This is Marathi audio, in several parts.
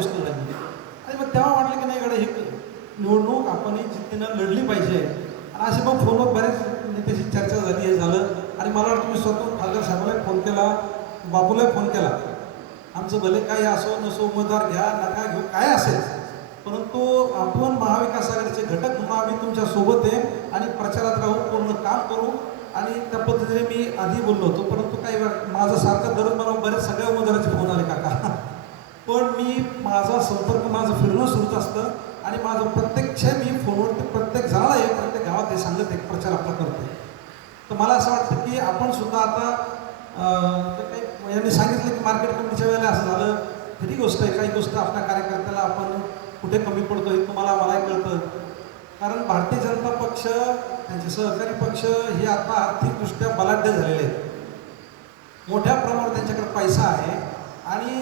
गोष्टी झाली आणि मग तेव्हा वाटलं की नाही इकडे ही निवडणूक आपण ही जिद्दीनं लढली पाहिजे. आणि असे मग फोनवर बरेच नेत्याची चर्चा झाली हे झालं. आणि मला वाटतं मी स्वतः खासदार साहेबांना फोन केला बापूला फोन केला. आमचं भले काही असो नसो उमेदवार घ्या नका घेऊ काय असेल. परंतु आपण महाविकास आघाडीचे घटक म्हणून आम्ही तुमच्यासोबत आहे आणि प्रचारात राहू पूर्ण काम करू. आणि त्या पद्धतीने मी आधी बोललो होतो. परंतु काही वेळा माझं सारखं दररोज मला बरेच सगळ्या उमेदवाराचे फोन आले काका पण मी माझा संपर्क माझं फिरणं सुरूच असतं आणि माझं क्षण मी फोनवरती प्रत्येक जणाला आहे प्रत्येक गावात हे सांगत एक प्रचार आपला करतो तर मला असं वाटतं की आपण सुद्धा आता काही यांनी सांगितलं की मार्केट कमिटीच्या वेळेला असं झालं. खरी गोष्ट आहे काही गोष्ट आपल्या कार्यकर्त्याला आपण कुठे कमी पडतो हे तुम्हाला मलाही कळतं. कारण भारतीय जनता पक्ष त्यांचे सहकारी पक्ष हे आता आर्थिकदृष्ट्या बलाढ्य झालेले आहेत. मोठ्या प्रमाणात त्यांच्याकडे पैसा आहे. आणि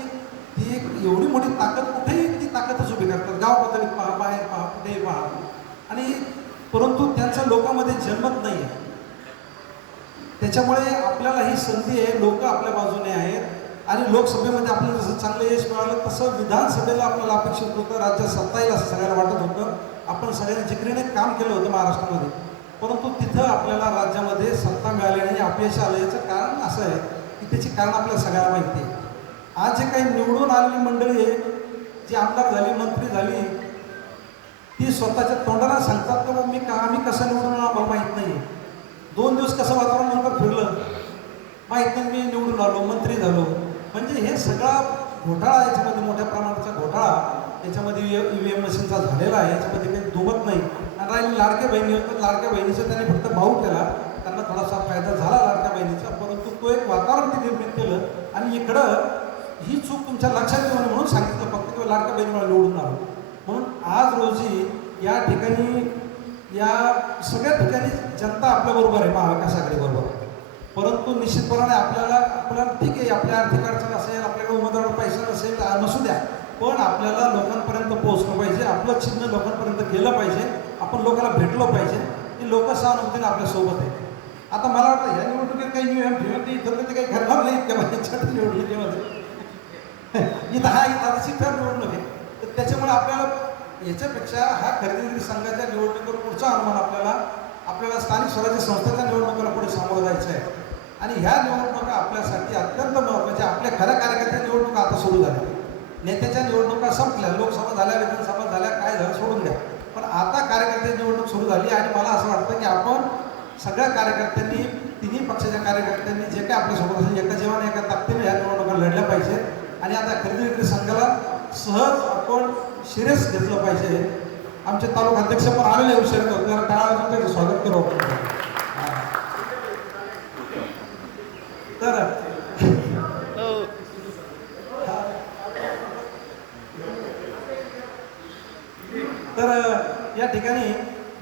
ती एक एवढी मोठी ताकद कुठेही ती ताकदच उभी करतात. गाव पातळीत पहा बाहेर पहा कुठेही पहा आणि परंतु त्यांचा लोकांमध्ये जन्मत नाही आहे त्याच्यामुळे आपल्याला ही संधी आहे लोक आपल्या बाजूने आहेत आणि लोकसभेमध्ये आपल्याला जसं चांगलं यश मिळालं तसं विधानसभेला आपल्याला अपेक्षित होतं राज्यात सत्ता येईल असं सगळ्याला वाटत होतं. आपण सगळ्यांनी जिकरीने काम केलं होतं महाराष्ट्रामध्ये. परंतु तिथं आपल्याला राज्यामध्ये सत्ता मिळाली अपयश आलं. याचं कारण असं आहे की त्याची कारण आपल्याला सगळ्यांना माहिती आहे. आज जे काही निवडून आलेली मंडळी आहे जी आमदार झाली मंत्री झाली ती स्वतःच्या तोंडाला सांगतात की मी का आम्ही कसं निवडून आलो आम्हाला माहीत नाही दोन दिवस कसं वातावरण नंतर फिरलं माहीत नाही मी निवडून आलो मंत्री झालो. म्हणजे हे सगळा घोटाळा याच्यामध्ये मोठ्या प्रमाणाचा घोटाळा याच्यामध्ये ई व्ही एम मशीनचा झालेला आहे याच्यामध्ये काही दुमत नाही. आणि राहिली लाडक्या बहिणी होतं लाडक्या बहिणीचं त्यांनी फक्त भाऊ केला त्यांना थोडासा फायदा झाला लाडक्या बहिणीचा परंतु तो एक वातावरण ते निर्मित केलं. आणि इकडं ही चूक तुमच्या लक्षात येऊ म्हणून सांगितलं फक्त किंवा लाडक्या बहिणीमुळे निवडून आलो. आज रोजी या ठिकाणी या सगळ्या ठिकाणी जनता आपल्याबरोबर आहे महाविकास बरोबर. परंतु निश्चितपणाने आपल्याला आपल्याला ठीक आहे आपल्या आर्थिक अडचण असेल आपल्याकडे उमेदवार पैसा नसेल नसू द्या. पण आपल्याला लोकांपर्यंत पोहोचलं पाहिजे आपलं चिन्ह लोकांपर्यंत गेलं पाहिजे आपण लोकांना भेटलो पाहिजे की लोक सहानुभूतीने आपल्यासोबत आहे आता मला वाटतं ह्या निवडणुकीत काही नियम ठेवून ते इथं ते काही घडणार नाही इतक्या माझ्या निवडणुकीमध्ये. इथं हा इथं आता निवडणूक आहे. तर त्याच्यामुळे आपल्याला याच्यापेक्षा हा खरेदी विक्री संघाच्या निवडणुकीवर पुढचा अनुमान आपल्याला आपल्याला स्थानिक स्वराज्य संस्थेच्या निवडणुकीला पुढे सामोरं जायचं आहे. आणि ह्या निवडणुका आपल्यासाठी अत्यंत महत्त्वाच्या आपल्या खऱ्या कार्यकर्त्या निवडणुका आता सुरू झाल्या. नेत्याच्या निवडणुका संपल्या लोकसभा झाल्या विधानसभा झाल्या काय झालं सोडून द्या. पण आता कार्यकर्त्याची निवडणूक सुरू झाली आणि मला असं वाटतं की आपण सगळ्या कार्यकर्त्यांनी तिन्ही पक्षाच्या कार्यकर्त्यांनी जे काय आपल्यासोबत असेल एका जेवण एका ताकदीने ह्या निवडणुका लढल्या पाहिजे आणि आता खरेदी विक्री संघाला सहज आपण सिरियस घेतलं पाहिजे. आमचे तालुका अध्यक्ष पण आलेले उशीर त्याला टाळा त्याचं स्वागत करू तर तर या ठिकाणी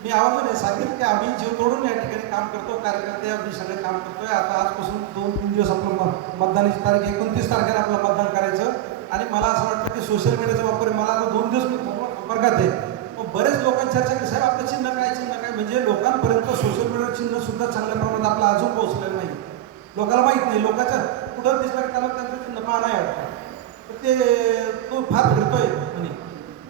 मी आवर्जून हे सांगेन की आम्ही जीव तोडून या ठिकाणी काम करतो कार्यकर्ते आम्ही सगळे काम करतोय. आता आजपासून दोन तीन दिवस आपलं मतदानाची तारीख एकोणतीस तारखेला आपलं मतदान करायचं. आणि मला असं वाटतं की सोशल मीडियाचा वापर मला आता दोन दिवस मी संपर्क- आहे. मग बरेच लोकांची चर्चा केली साहेब आपलं चिन्ह काय चिन्ह काय? म्हणजे लोकांपर्यंत सोशल मीडिया चिन्ह सुद्धा चांगल्या प्रमाणात आपलं अजून पोहोचलेलं नाही. लोकांना माहीत नाही. लोकांच्या कुठं दिसलं की त्याला त्यांचं चिन्ह पाहणं आहे वाटतं. ते तो फार फिरतोय म्हणे.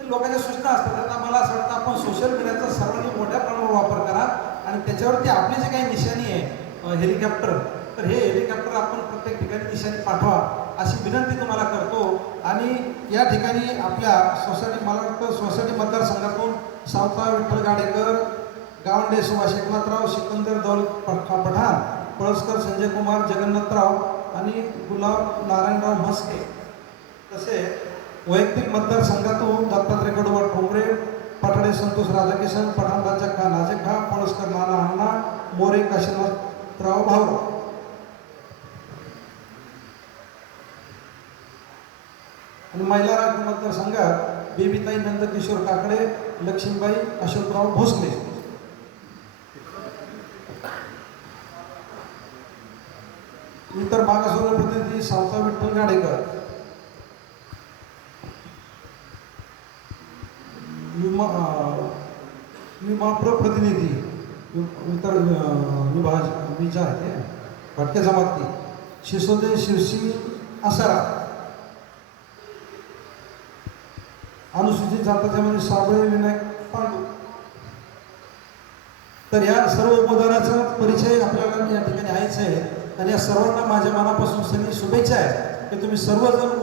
लोकांच्या सूचना असतात. आता मला असं वाटतं आपण सोशल मीडियाचा सर्वांनी मोठ्या प्रमाणावर वापर करा आणि त्याच्यावरती आपली जी काही निशाणी आहे हेलिकॉप्टर तर हे हेलिकॉप्टर आपण प्रत्येक ठिकाणी पाठवा अशी विनंती तुम्हाला करतो. आणि या ठिकाणी आपल्या सोसायटी मला वाटतं सोसायटी मतदारसंघातून सावता विठ्ठल गाडेकर गावंडे सुभाष एकनाथराव सिकंदर दौल पठाण पळसकर संजय कुमार जगन्नाथराव आणि गुलाब नारायणराव म्हस्के. तसे वैयक्तिक मतदारसंघातून दत्तात्रय कडुबा ठोंबरे पठाडे संतोष राधाकिशन पठाण राजा खा नाजे खा पळसकर नाना अण्णा मोरे काशीनाथराव भाऊ आणि महिला राज्य मतदारसंघात बेबीताई नंदकिशोर काकडे लक्ष्मीबाई अशोकराव भोसले. इतर मागासवर्ग प्रतिनिधी सावता विठ्ठल गाडेकर. विमा विमाप्र प्रतिनिधी इतर विभाज विभाग विचार आहे भटके जमाती. शिसोदे शिरसी आसारा अनुसूचित जातीच्यामध्ये म्हणजे साबळे विनायक पांडू. तर या सर्व उपदानाचा परिचय आपल्याला या ठिकाणी आहेच आहे. आणि या सर्वांना माझ्या मनापासून सगळी शुभेच्छा आहे. की तुम्ही सर्वजण